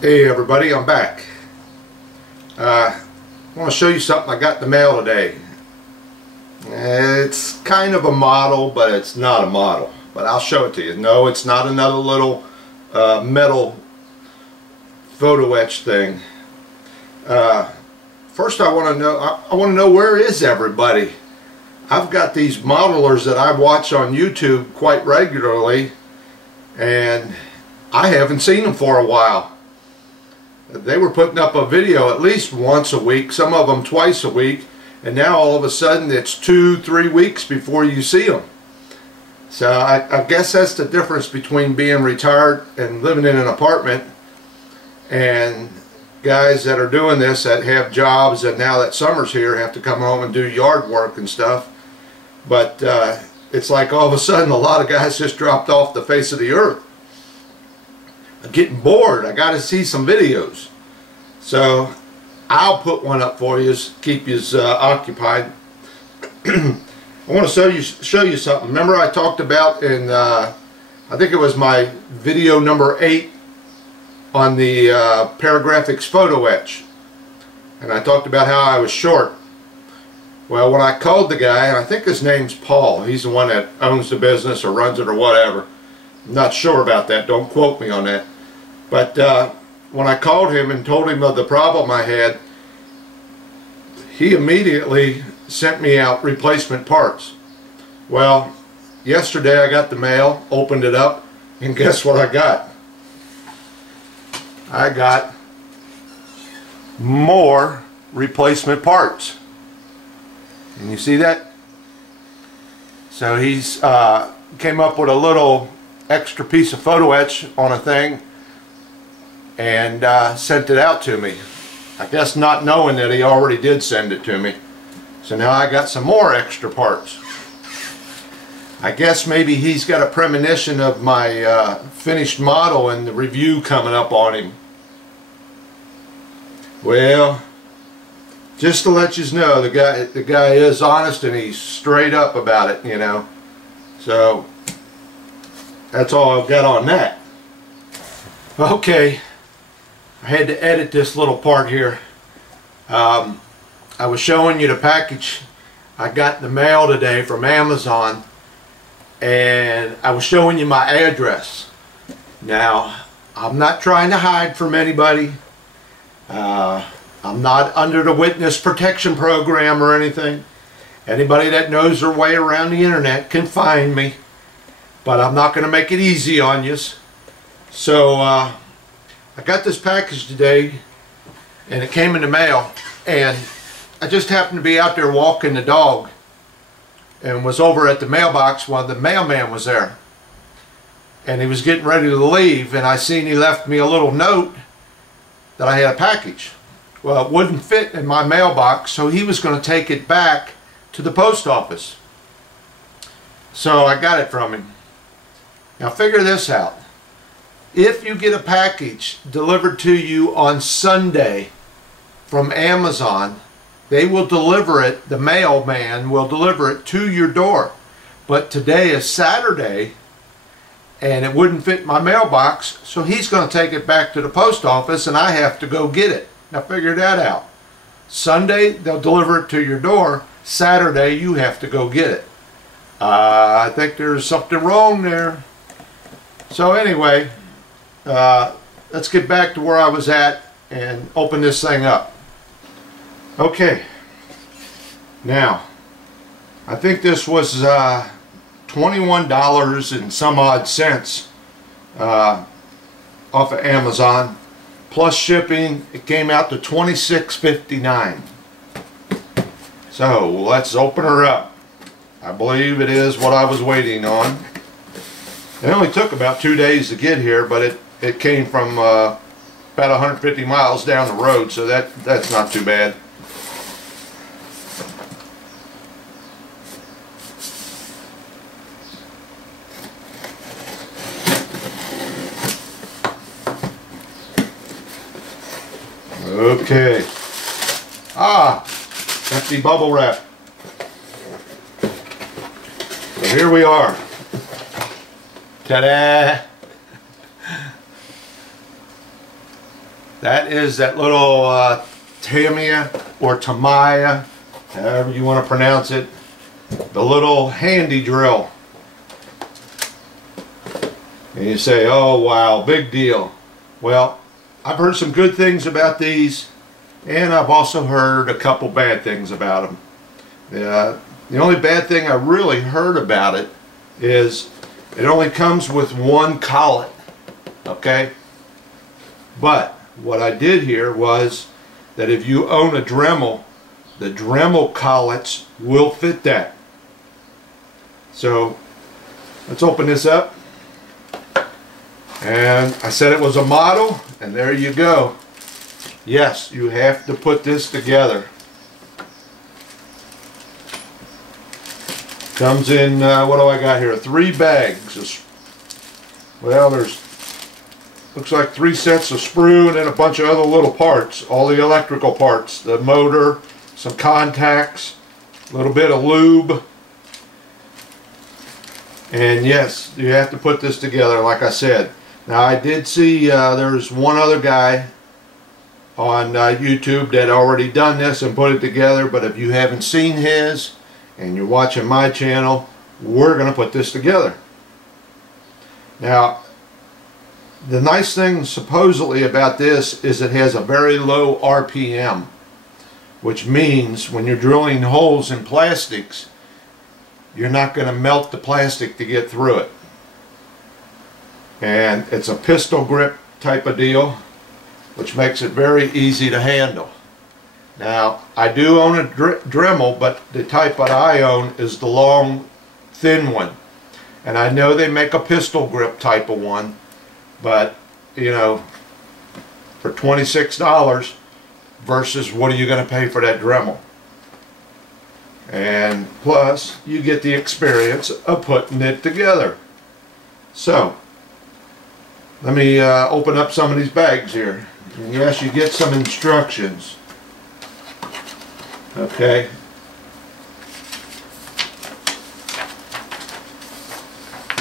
Hey everybody, I'm back. I want to show you something I got in the mail today. It's kind of a model, but it's not a model. But I'll show it to you. No, it's not another little metal photo etch thing. First, I want to know where is everybody? I've got these modelers that I watch on YouTube quite regularly, and I haven't seen them for a while. They were putting up a video at least once a week, some of them twice a week, and now all of a sudden it's 2-3 weeks before you see them. So I guess that's the difference between being retired and living in an apartment and guys that are doing this that have jobs, and now that summer's here have to come home and do yard work and stuff. But it's like all of a sudden a lot of guys just dropped off the face of the earth. I'm getting bored. I got to see some videos, so I'll put one up for you, keep you occupied. I want to show you something. Remember I talked about in I think it was my video number 8 on the Paragraphics photo etch, and I talked about how I was short. Well, when I called the guy, and I think his name's Paul, he's the one that owns the business or runs it or whatever. I'm not sure about that, don't quote me on that. But when I called him and told him of the problem I had, he immediately sent me out replacement parts. Well, yesterday I got the mail, opened it up, and guess what I got? I got more replacement parts. And you see that? So he's came up with a little extra piece of photo etch on a thing and sent it out to me. I guess not knowing that he already did send it to me. So now I got some more extra parts. I guess maybe he's got a premonition of my finished model and the review coming up on him. Well, just to let you know, the guy is honest and he's straight up about it, you know. So that's all I've got on that. Okay, I had to edit this little part here. I was showing you the package I got in the mail today from Amazon, and I was showing you my address. Now, I'm not trying to hide from anybody. I'm not under the witness protection program or anything. Anybody that knows their way around the internet can find me. But I'm not going to make it easy on you. So I got this package today, and it came in the mail, and I just happened to be out there walking the dog and was over at the mailbox while the mailman was there, and he was getting ready to leave, and I seen he left me a little note that I had a package. Well, it wouldn't fit in my mailbox, so he was going to take it back to the post office. So I got it from him. Now figure this out. If you get a package delivered to you on Sunday from Amazon, they will deliver it, the mailman will deliver it to your door. But today is Saturday, and it wouldn't fit my mailbox, so he's going to take it back to the post office and I have to go get it. Now figure that out. Sunday they'll deliver it to your door. Saturday you have to go get it. I think there's something wrong there. So anyway, let's get back to where I was at and open this thing up. Okay. Now, I think this was $21 and some odd cents off of Amazon. Plus shipping, it came out to $26.59. So let's open her up. I believe it is what I was waiting on. It only took about 2 days to get here, but it came from about 150 miles down the road, so that's not too bad. Okay. Empty bubble wrap. So here we are. Ta-da! That is that little Tamiya or Tamiya, however you want to pronounce it, the little handy drill. And you say, oh wow, big deal. Well, I've heard some good things about these, and I've also heard a couple bad things about them. The only bad thing I really heard about it is it only comes with one collet, okay? But what I did hear was that if you own a Dremel, the Dremel collets will fit that. So let's open this up. And I said it was a model, and there you go. Yes, you have to put this together. Comes in, what do I got here? 3 bags. Well, there's, looks like 3 sets of sprue and then a bunch of other little parts. All the electrical parts. The motor, some contacts, a little bit of lube. And yes, you have to put this together like I said. Now I did see there's one other guy on YouTube that already done this and put it together, but if you haven't seen his and you're watching my channel, we're going to put this together. Now the nice thing supposedly about this is it has a very low RPM, which means when you're drilling holes in plastics, you're not going to melt the plastic to get through it. And it's a pistol grip type of deal, which makes it very easy to handle. Now I do own a Dremel, but the type that I own is the long thin one, and I know they make a pistol grip type of one, but you know, for $26 versus what are you going to pay for that Dremel? And plus you get the experience of putting it together. So let me open up some of these bags here. And yes, you get some instructions. Okay.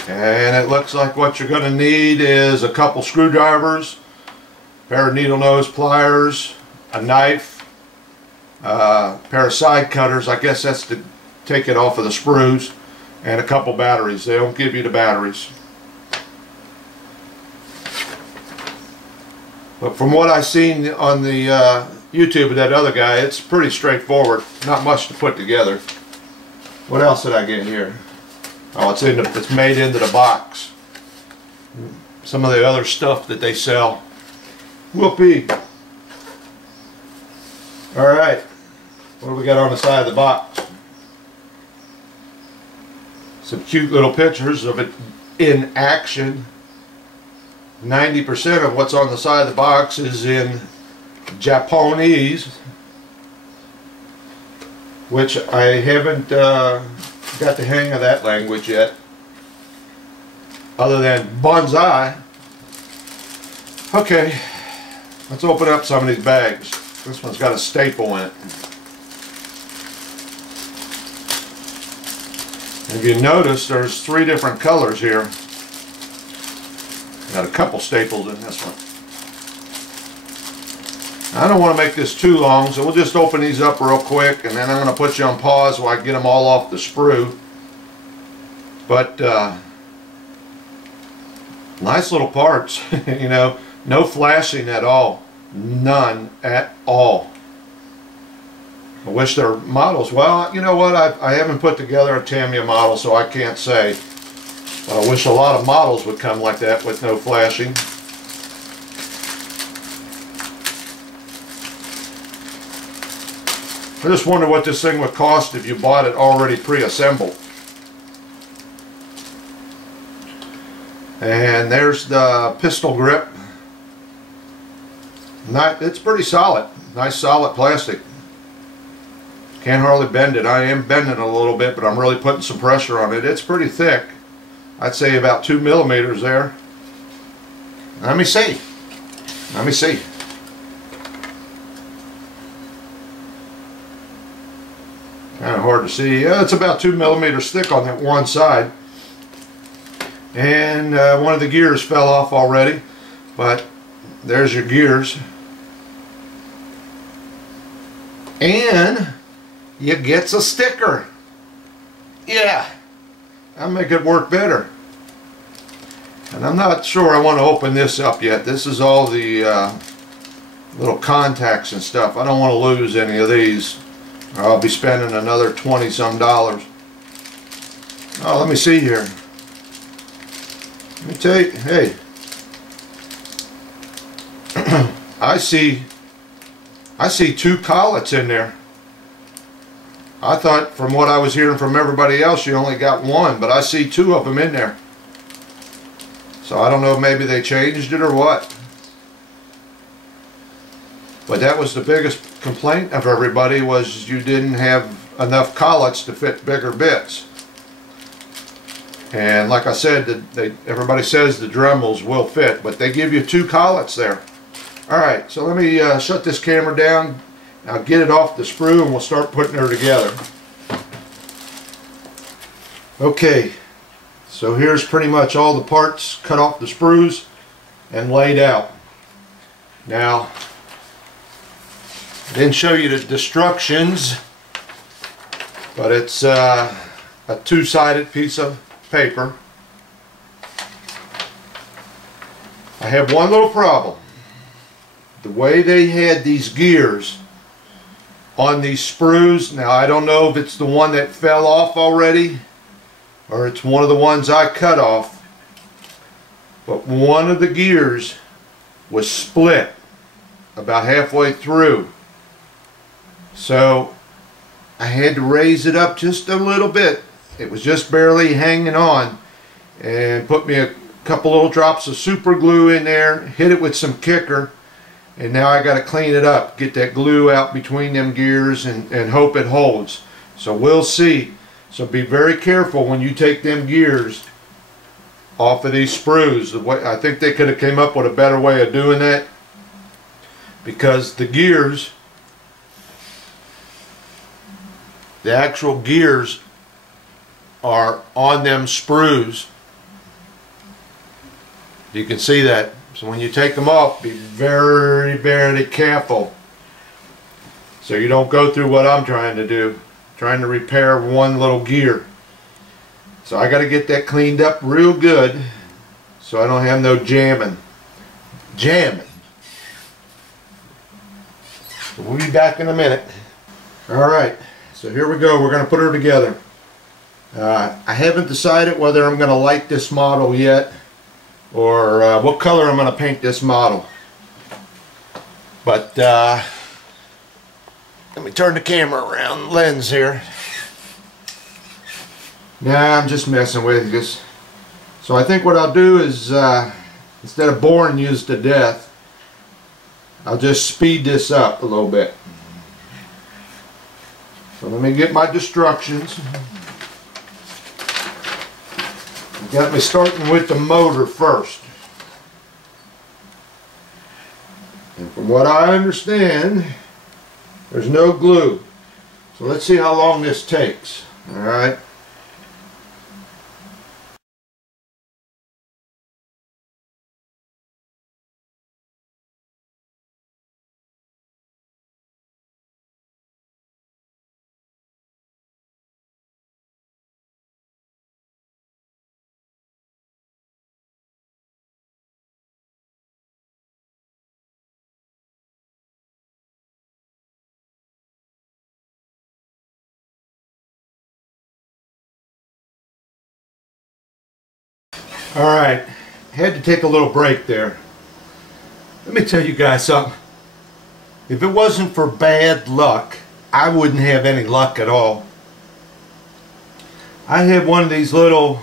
And it looks like what you're going to need is a couple screwdrivers, a pair of needle nose pliers, a knife, a pair of side cutters, I guess that's to take it off of the sprues, and a couple batteries. They don't give you the batteries. But from what I've seen on the YouTube of that other guy, it's pretty straightforward. Not much to put together. What else did I get here? Oh, it's made into the box. Some of the other stuff that they sell. Whoopee! Alright, what do we got on the side of the box? Some cute little pictures of it in action. 90% of what's on the side of the box is in Japanese, which I haven't got the hang of that language yet, other than bonsai. Okay, let's open up some of these bags. This one's got a staple in it. If you notice, there's 3 different colors here. Got a couple staples in this one. I don't want to make this too long, so we'll just open these up real quick, and then I'm going to put you on pause while I get them all off the sprue. But nice little parts, you know, no flashing at all, none at all. I wish their models, well, you know what, I haven't put together a Tamiya model, so I can't say. But I wish a lot of models would come like that with no flashing. I just wonder what this thing would cost if you bought it already pre-assembled. And there's the pistol grip. It's pretty solid. Nice solid plastic. Can't hardly bend it. I am bending it a little bit, but I'm really putting some pressure on it. It's pretty thick. I'd say about 2 millimeters there. Let me see. Let me see. Kind of hard to see. It's about 2 millimeters thick on that one side. And one of the gears fell off already, but there's your gears. and you get a sticker. Yeah, that'll make it work better. And I'm not sure I want to open this up yet. This is all the little contacts and stuff. I don't want to lose any of these, or I'll be spending another $20-some. Oh, let me see here. Let me tell you, hey, I see 2 collets in there. I thought from what I was hearing from everybody else you only got 1, but I see 2 of them in there. So I don't know if maybe they changed it or what. But that was the biggest complaint of everybody, was you didn't have enough collets to fit bigger bits. And like I said, everybody says the Dremels will fit, but they give you 2 collets there. Alright, so let me shut this camera down. I'll get it off the sprue and we'll start putting her together. Okay, so here's pretty much all the parts cut off the sprues and laid out. Now, I didn't show you the instructions, but it's a 2-sided piece of paper. I have one little problem. The way they had these gears on these sprues, now I don't know if it's the one that fell off already or it's one of the ones I cut off, but one of the gears was split about halfway through. So I had to raise it up just a little bit. It was just barely hanging on, and put me a couple little drops of super glue in there, hit it with some kicker, and now I got to clean it up, get that glue out between them gears, and hope it holds. So we'll see. So be very careful when you take them gears off of these sprues. I think they could have came up with a better way of doing that, because the gears, the actual gears are on them sprues. You can see that. So when you take them off, be very, very careful so you don't go through what I'm trying to do, trying to repair one little gear. So I got to get that cleaned up real good so I don't have no jamming. So we'll be back in a minute. Alright, so here we go. We're going to put her together. I haven't decided whether I'm going to light this model yet, or what color I'm going to paint this model. But let me turn the camera around, lens here. Nah, I'm just messing with you. So I think what I'll do is, instead of boring you to death, I'll just speed this up a little bit. So let me get my instructions. Got me starting with the motor first. And from what I understand, there's no glue. So let's see how long this takes. Alright. Alright, had to take a little break there. Let me tell you guys something. If it wasn't for bad luck, I wouldn't have any luck at all. I have one of these little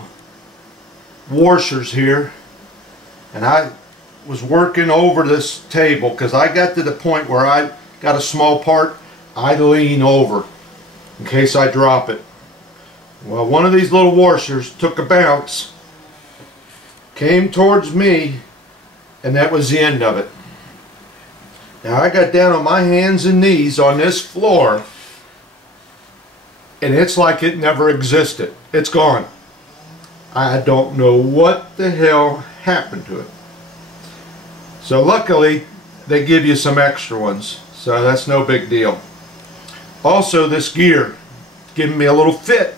washers here, and I was working over this table because I got to the point where I got a small part, I lean over in case I drop it. Well, one of these little washers took a bounce, came towards me, and that was the end of it. Now I got down on my hands and knees on this floor, and it's like it never existed. It's gone. I don't know what the hell happened to it. So luckily they give you some extra ones, so that's no big deal. Also, this gear giving me a little fit.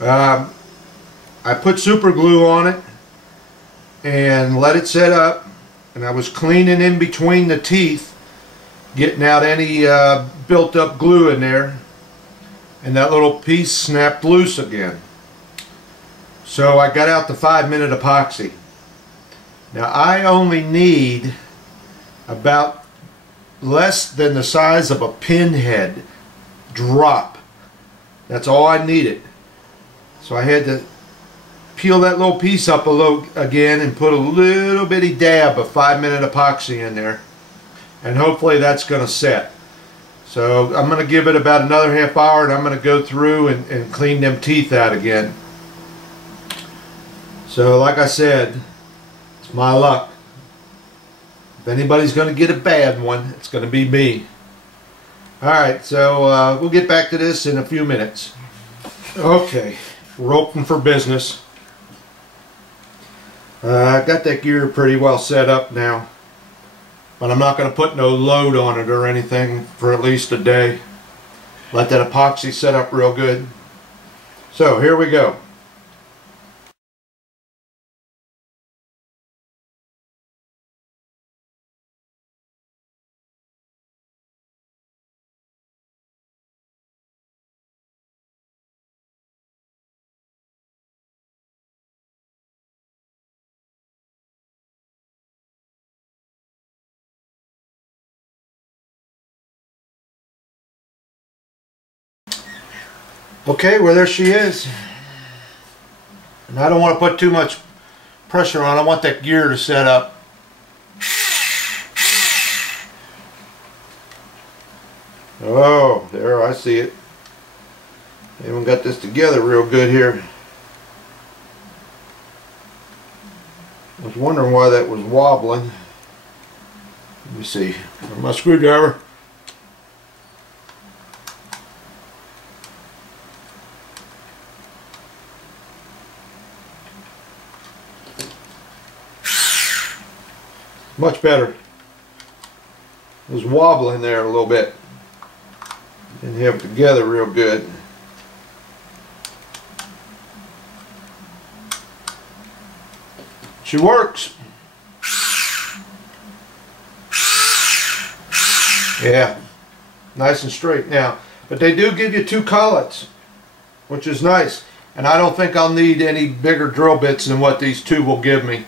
I put super glue on it and let it set up, and I was cleaning in between the teeth, getting out any built up glue in there, and that little piece snapped loose again. So I got out the 5-minute epoxy. Now I only need about less than the size of a pinhead drop. That's all I needed. So I had to peel that little piece up a little again and put a little bitty dab of 5-minute epoxy in there, and hopefully that's going to set. So I'm going to give it about another half hour, and I'm going to go through and clean them teeth out again. So like I said, it's my luck. If anybody's going to get a bad one, it's going to be me. Alright, so we'll get back to this in a few minutes. Okay, we're open for business. I got that gear pretty well set up now, but I'm not going to put no load on it or anything for at least a day. Let that epoxy set up real good. So here we go. Okay, well there she is. And I don't want to put too much pressure on. I want that gear to set up. Oh, there, I see it. I haven't got this together real good here. I was wondering why that was wobbling. Let me see. My screwdriver. Much better. It was wobbling there a little bit. Didn't have it together real good. She works. Yeah, nice and straight now. But they do give you 2 collets, which is nice. And I don't think I'll need any bigger drill bits than what these 2 will give me.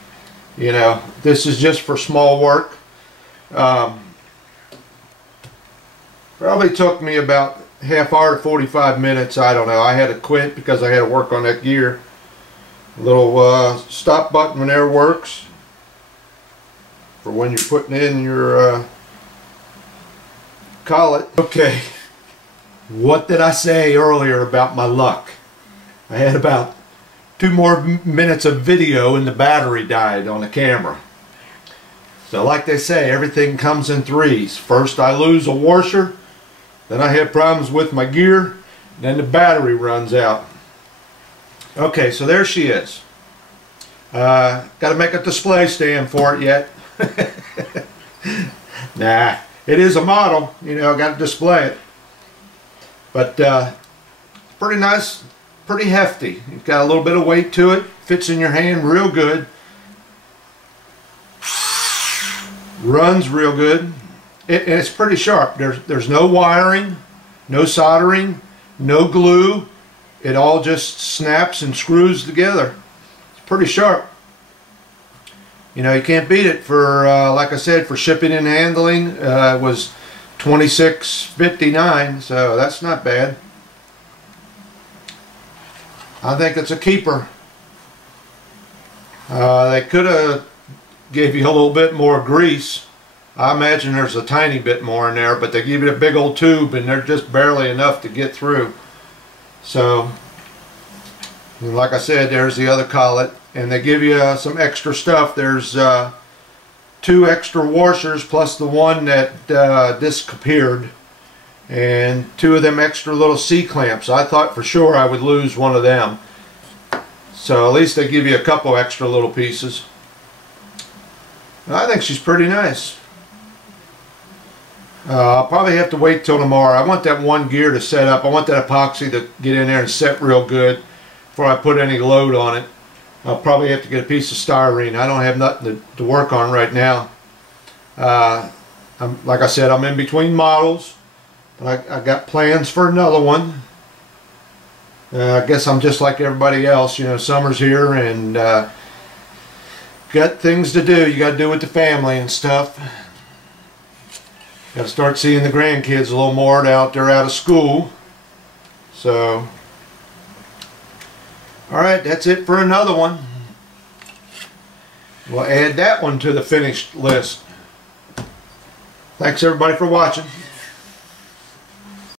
You know, this is just for small work. Probably took me about half hour to 45 minutes. I don't know. I had to quit because I had to work on that gear. A little stop button there works for when you're putting in your collet. Okay, what did I say earlier about my luck? I had about 2 more minutes of video and the battery died on the camera. So like they say, everything comes in threes. First I lose a washer, then I have problems with my gear, then the battery runs out. Okay, so there she is. Got to make a display stand for it yet. Nah, it is a model, you know, got to display it. But pretty nice. Pretty hefty. It's got a little bit of weight to it. Fits in your hand real good. Runs real good. And it's pretty sharp. There's no wiring, no soldering, no glue. It all just snaps and screws together. It's pretty sharp. You know, you can't beat it for, like I said, for shipping and handling. It was $26.59, so that's not bad. I think it's a keeper. They could have gave you a little bit more grease. I imagine there's a tiny bit more in there, but they give you a big old tube and they're just barely enough to get through. So, like I said, there's the other collet, and they give you some extra stuff. There's 2 extra washers plus the one that disappeared, and 2 of them extra little C-clamps. I thought for sure I would lose one of them. So at least they give you a couple extra little pieces. I think she's pretty nice. I'll probably have to wait till tomorrow. I want that one gear to set up. I want that epoxy to get in there and set real good before I put any load on it. I'll probably have to get a piece of styrene. I don't have nothing to work on right now. Like I said, I'm in between models. But I got plans for another one. I guess I'm just like everybody else. You know, summer's here and got things to do. You got to do with the family and stuff. Got to start seeing the grandkids a little more out there out of school. So, alright, that's it for another one. We'll add that one to the finished list. Thanks everybody for watching.